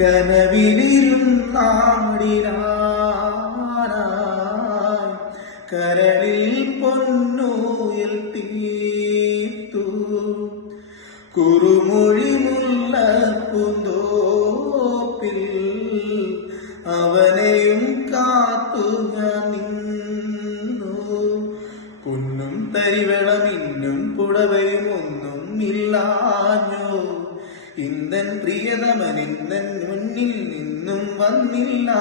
കനവിലിരുന്നാടിനായി കരളിൽ പൊന്നൂയിൽ തീർത്തു. കുറുമൊഴിമുള്ള പൂന്തോപ്പിൽ അവനെയും കാത്തു ഞാൻ നിന്നു. കുന്നും തരിവളമിന്നും പുടവയും ഒന്നും ഇല്ലാഞ്ഞോ ഇന്തൻ പ്രിയതമൻ ഇന്തൻ മുന്നിൽ നിന്നും വന്നില്ല.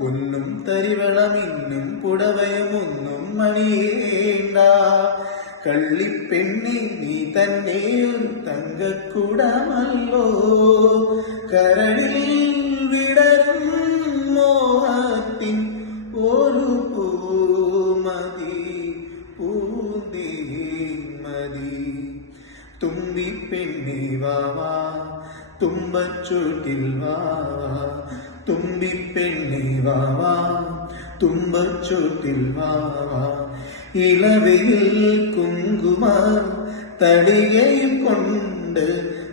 കുന്നും തരിവളമിന്നും പുടവയുമൊന്നും മണിയേണ്ട. കള്ളിപ്പെണ്ണി നീ തന്നെ തങ്കക്കൂടമല്ലോ. കരളിൽ തുമ്പിപ്പെണ്ണി വാവാ തുമ്പച്ചോട്ടിൽ വാവാ തുമ്പിപ്പെണ്ണി വാവാ തുമ്പച്ചോട്ടിൽ വാവാ ഇളവയിൽ കുങ്കുമ തടികയും കൊണ്ട്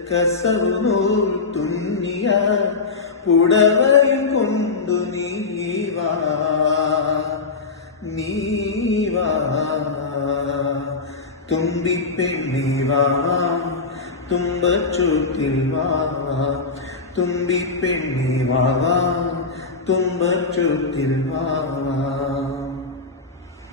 കസവു നൂൽ തുന്നിയ പുടവയും കൊണ്ടു നീവാ നീ വാ. തുമ്പിപ്പെണ്ണി വാ തുമ്പച്ചോട്ടിൽ വാ തുമ്പിപ്പെണ്ണി വാ തുമ്പച്ചോട്ടിൽ വാ